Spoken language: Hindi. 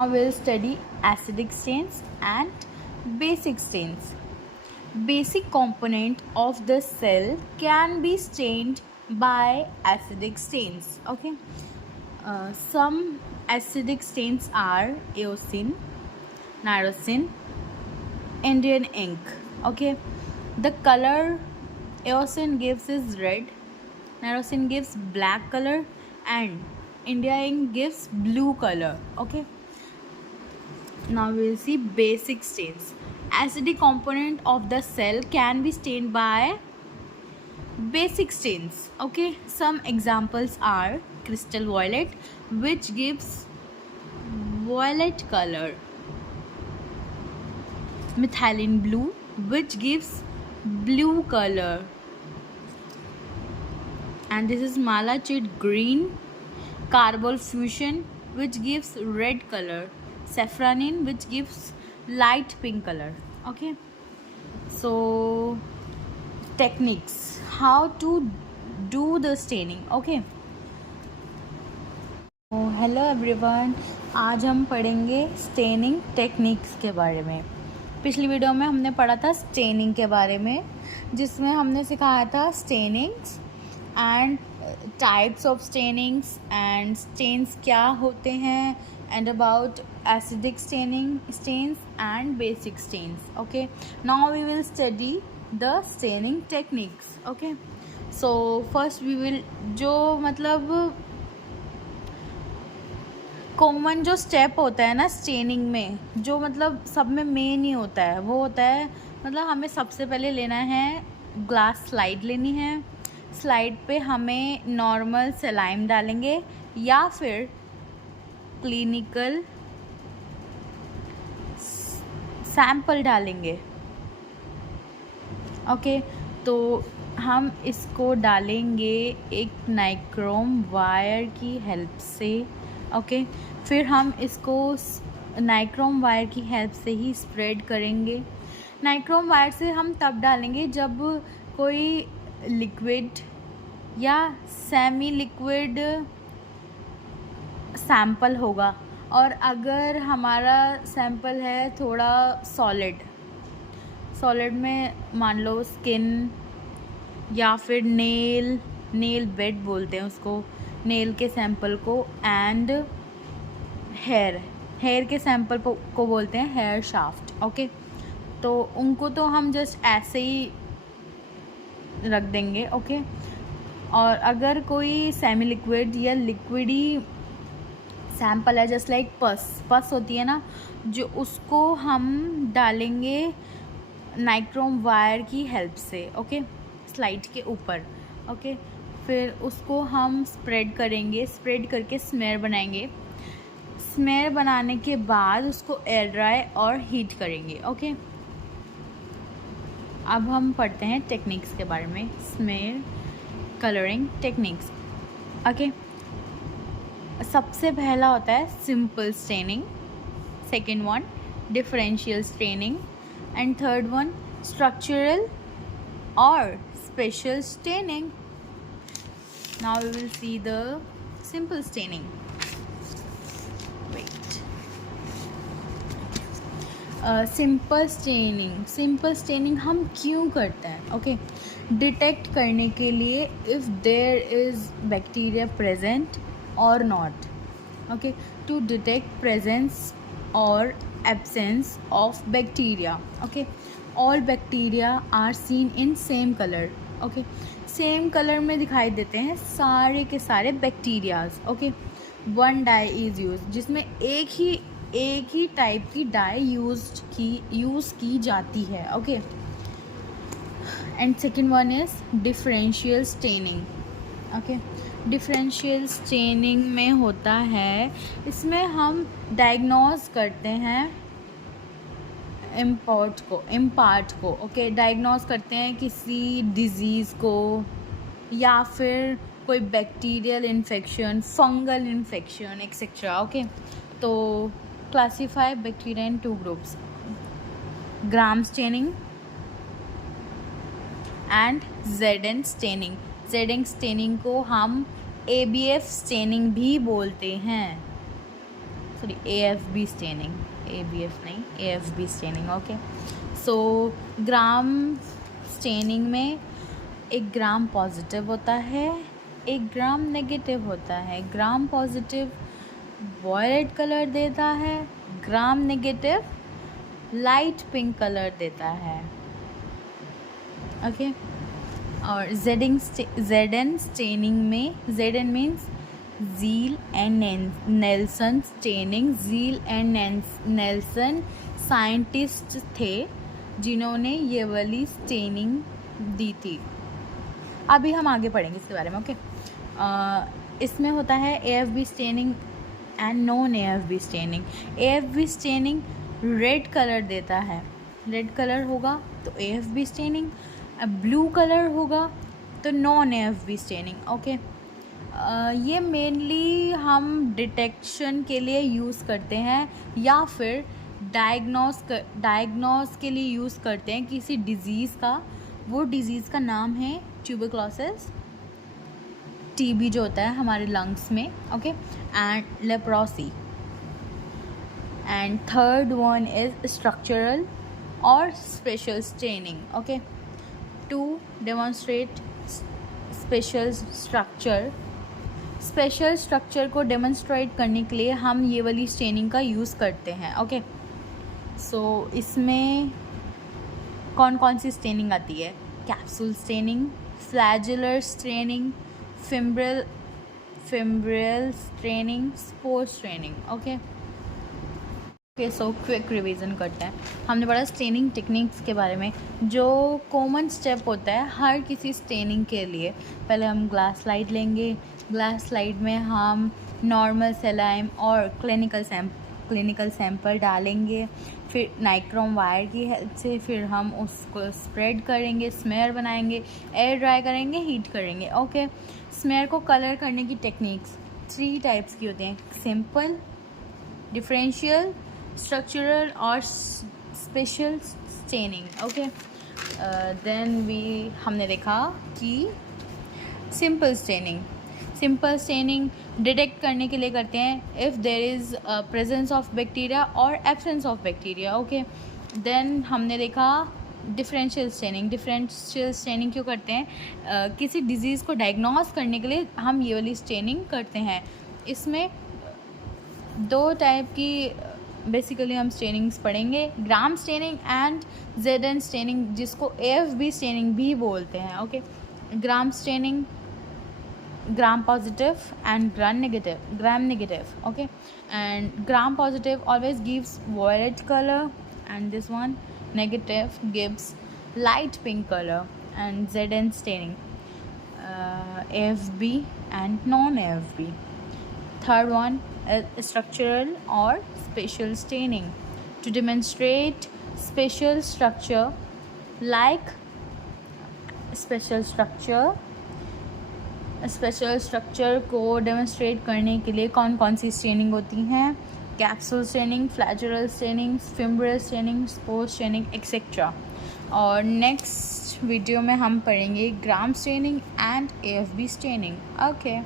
Now we'll study acidic stains and basic stains. Basic component of the cell can be stained by acidic stains. Okay. Some acidic stains are eosin, narosin, Indian ink. Okay. The color eosin gives is red, narosin gives black color, and India ink gives blue color. Okay. Now we will see basic stains. Acidic component of the cell can be stained by basic stains. Okay, some examples are crystal violet, which gives violet color, methylene blue, which gives blue color, and this is malachite green, carbol fusion, which gives red color, saffronin, which gives light pink color. Okay, so techniques, how to do the staining. Okay, hello everyone, आज हम पढ़ेंगे स्टेनिंग टेक्निक्स के बारे में। पिछली वीडियो में हमने पढ़ा था स्टेनिंग के बारे में, जिसमें हमने सिखाया था stainings and types of stainings and stains क्या होते हैं, and about acidic stains and basic stains. Okay, now we will study the staining techniques. Okay, so first we will जो मतलब कॉमन जो स्टेप होता है ना स्टेनिंग में, जो मतलब सब में मेन ही होता है, वो होता है मतलब हमें सबसे पहले लेना है ग्लास स्लाइड लेनी है। स्लाइड पे हमें नॉर्मल सेलाइन डालेंगे या फिर क्लिनिकल सैंपल डालेंगे। ओके, तो हम इसको डालेंगे एक नाइक्रोम वायर की हेल्प से। ओके, फिर हम इसको नाइक्रोम वायर की हेल्प से ही स्प्रेड करेंगे। नाइक्रोम वायर से हम तब डालेंगे जब कोई लिक्विड या सेमी लिक्विड सैंपल होगा, और अगर हमारा सैंपल है थोड़ा सॉलिड में, मान लो स्किन या फिर नेल बेड बोलते हैं उसको, नेल के सैंपल को, एंड हेयर के सैंपल को बोलते हैं हेयर शाफ्ट। ओके, तो उनको तो हम जस्ट ऐसे ही रख देंगे। ओके, और अगर कोई सेमी लिक्विड या लिक्विडी सैंपल है, जस्ट लाइक पस होती है ना, जो उसको हम डालेंगे नाइक्रोम वायर की हेल्प से। ओके, स्लाइड के ऊपर। ओके, फिर उसको हम स्प्रेड करेंगे, स्प्रेड करके स्मेयर बनाएंगे। स्मेयर बनाने के बाद उसको एयर ड्राई और हीट करेंगे। ओके, अब हम पढ़ते हैं टेक्निक्स के बारे में, स्मेयर कलरिंग टेक्निक्स। ओके, सबसे पहला होता है simple staining, second one differential staining, and third one structural और special staining. Now we will see the simple staining. Simple staining हम क्यों करते हैं? ओके, डिटेक्ट करने के लिए if there is bacteria present or not. Okay, to detect presence or absence of bacteria. Okay, all bacteria are seen in same color. Okay, same color में दिखाई देते हैं सारे के सारे bacterias. Okay, one dye is use, जिसमें एक ही टाइप की डाई यूज़ की जाती है। Okay, and second one is differential staining. Okay, differential staining में होता है, इसमें हम डायग्नोज करते हैं इम्पार्ट को। ओके, डायग्नोज करते हैं किसी डिजीज़ को या फिर कोई bacterial infection, fungal infection etcetera. Okay, तो classify bacteria in 2 groups, gram staining and ZN staining. ZN staining को हम ABF स्टेनिंग भी बोलते हैं। सॉरी AFB स्टेनिंग, ABF नहीं, AFB staining. Okay, so gram staining में एक ग्राम पॉजिटिव होता है, एक ग्राम नेगेटिव होता है। ग्राम पॉजिटिव वॉयलेट कलर देता है, gram negative light pink colour देता है। ओके, और ZN स्टेनिंग में ZN means zeal and Nelson staining. Zeal and Nelson scientist थे जिन्होंने ये वाली स्टेनिंग दी थी। अभी हम आगे पढ़ेंगे इसके बारे में। ओके, इसमें होता है AFB staining and non AFB staining. AFB staining red colour देता है, रेड कलर होगा तो AFB स्टेनिंग, ब्लू कलर होगा तो नॉन AFB स्टेनिंग। ओके, ये मेनली हम डिटेक्शन के लिए यूज़ करते हैं या फिर डायग्नोस के लिए यूज़ करते हैं किसी डिज़ीज़ का। वो डिज़ीज़ का नाम है ट्यूबरक्लोसिस, TB जो होता है हमारे लंग्स में। Okay, and leprosy. And third one is structural और special staining. Okay, to demonstrate special structure को डेमोन्स्ट्रेट करने के लिए हम ये वाली स्टेनिंग का यूज़ करते हैं। ओके, सो इसमें कौन कौन सी स्टेनिंग आती है? Capsule staining, flagellar staining, fimbrial staining, spore staining. Okay, so quick revision करते हैं। हमने पढ़ा स्टेनिंग टेक्निक्स के बारे में, जो कॉमन स्टेप होता है हर किसी स्टेनिंग के लिए। पहले हम ग्लास स्लाइड लेंगे, ग्लास स्लाइड में हम नॉर्मल सेलाइम और क्लिनिकल सैंपल डालेंगे, फिर नाइक्रोम वायर की हेल्प से फिर हम उसको स्प्रेड करेंगे, स्मेयर बनाएंगे, एयर ड्राई करेंगे, हीट करेंगे। ओके, स्मेयर को कलर करने की टेक्निक्स 3 टाइप्स की होती हैं, सिंपल, डिफरेंशियल, स्ट्रक्चरल और स्पेशल स्टेनिंग। ओके, देन हमने देखा कि सिंपल स्टेनिंग डिटेक्ट करने के लिए करते हैं if there is presence of bacteria और absence of bacteria. Okay, then हमने देखा डिफरेंशियल स्टेनिंग क्यों करते हैं? किसी डिज़ीज़ को डायग्नोस करने के लिए हम ये वाली स्टेनिंग करते हैं। इसमें 2 टाइप की बेसिकली हम स्टेनिंग्स पढ़ेंगे, gram staining and ZN staining, जिसको AFB स्टेनिंग भी बोलते हैं। Okay, gram staining, gram positive and gram negative. Okay, and gram positive always gives violet color and this one negative gives light pink color. And ZN staining, AFB and non AFB. Third one is structural or spatial staining, to demonstrate spatial structure like special structure को डेमोन्स्ट्रेट करने के लिए कौन कौन सी स्टेनिंग होती हैं? Capsule staining, flagellar staining, fimbrial staining, spore staining etcetera. और नेक्स्ट वीडियो में हम पढ़ेंगे gram staining and AFB staining. Okay.